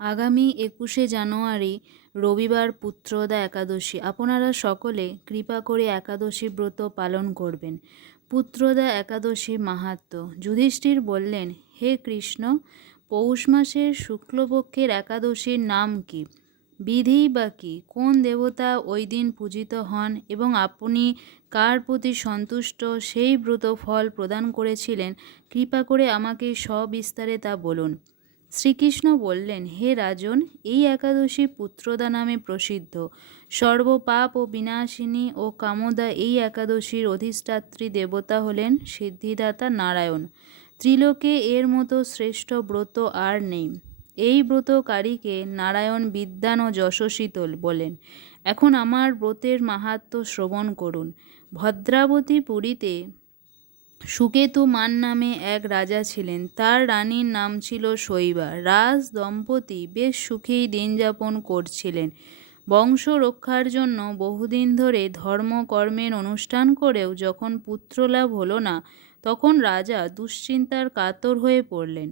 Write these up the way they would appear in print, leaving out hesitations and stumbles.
আগামী ২১শে জানুয়ারি রবিবার পুত্রদা একাদশী। আপনারা সকলে কৃপা করে একাদশী ব্রত পালন করবেন। পুত্রদা একাদশী মাহাত্ম্য। যুধিষ্ঠির বললেন, হে কৃষ্ণ, পৌষ মাসের শুক্লপক্ষের একাদশীর নাম কি? বিধিই বা কি? কোন দেবতা ওই দিন পূজিত হন এবং আপনি কার প্রতি সন্তুষ্ট সেই ব্রত ফল প্রদান করেছিলেন? কৃপা করে আমাকে সবিস্তারে তা বলুন। শ্রীকৃষ্ণ বললেন, হে রাজন, এই একাদশী পুত্রদা নামে প্রসিদ্ধ। সর্বপাপ ও বিনাশিনী ও কামদা এই একাদশীর অধিষ্ঠাত্রী দেবতা হলেন সিদ্ধিদাতা নারায়ণ। ত্রিলোকে এর মতো শ্রেষ্ঠ ব্রত আর নেই। এই ব্রতকারীকে নারায়ণ বিদ্বান ও যশস্বী বলেন। এখন আমার ব্রতের মাহাত্ম্য শ্রবণ করুন। ভদ্রাবতী পুরীতে সুকেতু মান নামে এক রাজা ছিলেন। তার রানীর নাম ছিল শৈবা। রাজ দম্পতি বেশ সুখেই দিন যাপন করছিলেন। বংশ রক্ষার জন্য বহুদিন ধরে ধর্মকর্মের অনুষ্ঠান করেও যখন পুত্রলাভ হলো না, তখন রাজা দুশ্চিন্তার কাতর হয়ে পড়লেন।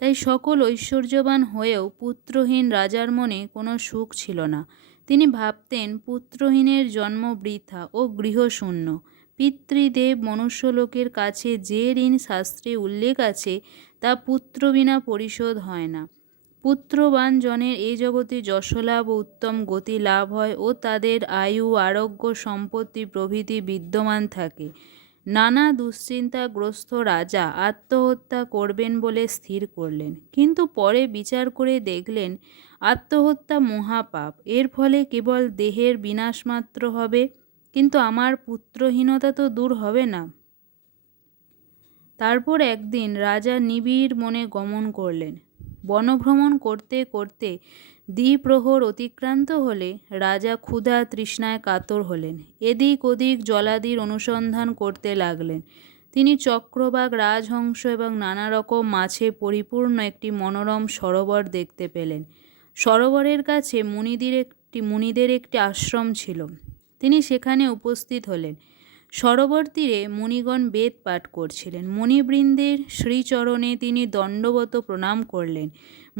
তাই সকল ঐশ্বর্যবান হয়েও পুত্রহীন রাজার মনে কোনো সুখ ছিল না। তিনি ভাবতেন, পুত্রহীনের জন্ম বৃথা ও গৃহশূন্য। পিতৃদেব মনুষ্যলোকের কাছে যে ঋণ শাস্ত্রে উল্লেখ আছে তা পুত্র বিনা পরিশোধ হয় না। পুত্রবান জনের এই জগতে যশলাভ ও উত্তম গতি লাভ হয় ও তাদের আয়ু, আরোগ্য, সম্পত্তি প্রভৃতি বিদ্যমান থাকে। নানা দুশ্চিন্তাগ্রস্ত রাজা আত্মহত্যা করবেন বলে স্থির করলেন, কিন্তু পরে বিচার করে দেখলেন আত্মহত্যা মহাপাপ। এর ফলে কেবল দেহের বিনাশ মাত্র হবে, কিন্তু আমার পুত্রহীনতা তো দূর হবে না। তারপর একদিন রাজা নিবিড় মনে গমন করলেন। বনভ্রমণ করতে করতে দ্বিপ্রহর অতিক্রান্ত হলে রাজা ক্ষুধা তৃষ্ণায় কাতর হলেন। এদিক ওদিক জলাদির অনুসন্ধান করতে লাগলেন। তিনি চক্রবাক, রাজহংস এবং নানা রকম মাছে পরিপূর্ণ একটি মনোরম সরোবর দেখতে পেলেন। সরোবরের কাছে মুনিদের একটি আশ্রম ছিল। তিনি সেখানে উপস্থিত হলেন। সরোবর তীরে মুনিগণ বেদ পাঠ করছিলেন। মুনিবৃন্দের শ্রীচরণে তিনি দণ্ডবত প্রণাম করলেন।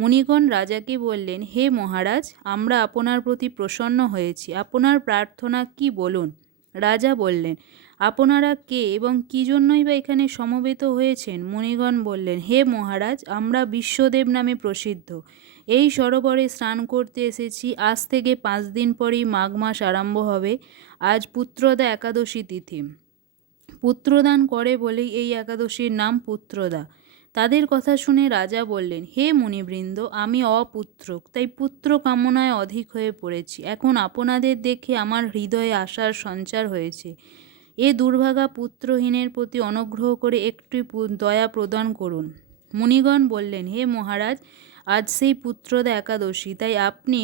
মুনিগণ রাজাকে বললেন, হে মহারাজ, আমরা আপনার প্রতি প্রসন্ন হয়েছি। আপনার প্রার্থনা কি বলুন। রাজা বললেন, আপনারা কে এবং কি জন্যই বা এখানে সমবেত হয়েছেন? মুনিগণ বললেন, হে মহারাজ, আমরা বিশ্বদেব নামে প্রসিদ্ধ। এই সরোবরে স্নান করতে এসেছি। আজ থেকে 5 দিন পরেই মাঘ মাস আরম্ভ হবে। আজ পুত্রদা একাদশী তিথি। পুত্রদান করে বলেই এই একাদশীর নাম পুত্রদা। তাদের কথা শুনে রাজা বললেন, হে মুনিবৃন্দ, আমি অপুত্রক, তাই পুত্র কামনায় অধিক হয়ে পড়েছি। এখন আপনাদের দেখে আমার হৃদয়ে আশার সঞ্চার হয়েছে। এ দুর্ভাগা পুত্রহীনের প্রতি অনুগ্রহ করে একটু দয়া প্রদান করুন। মুনিগণ বললেন, হে মহারাজ, আজ সেই পুত্রদা একাদশী, তাই আপনি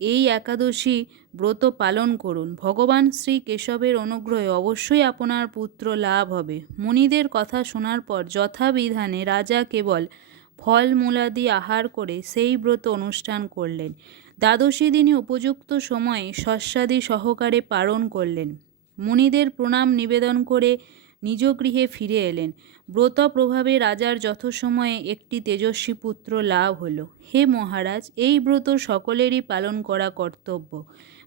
এই একাদশী ব্রত পালন করুন। ভগবান শ্রী কেশবের অনুগ্রহে অবশ্যই আপনার পুত্র লাভ হবে। মুনিদের কথা শোনার পর যথাবিধানে রাজা কেবল ফলমূলাদি আহার করে সেই ব্রত অনুষ্ঠান করলেন। দ্বাদশী দিনে উপযুক্ত সময়ে শস্যাদি সহকারে পালন করলেন। মুনিদের প্রণাম নিবেদন করে নিজ গৃহে ফিরে এলেন। ব্রত প্রভাবে রাজার যথাসময়ে একটি তেজস্বী পুত্র লাভ হল। হে মহারাজ, এই ব্রত সকলেরই পালন করা কর্তব্য।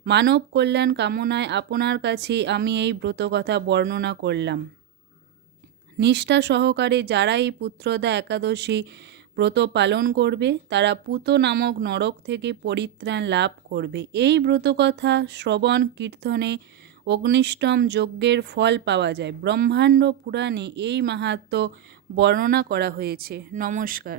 মানব কল্যাণ কামনায় আপনার কাছে আমি এই ব্রত কথা বর্ণনা করলাম। নিষ্ঠা সহকারে যারা এই পুত্রদা একাদশী ব্রত পালন করবে, তারা পুত নামক নরক থেকে পরিত্রাণ লাভ করবে। এই ব্রতকথা শ্রবণ কীর্তনে অগ্নিষ্টম যজ্ঞের ফল পাওয়া যায়। ব্রহ্মাণ্ড পুরাণে এই মাহাত্ম্য বর্ণনা করা হয়েছে। নমস্কার।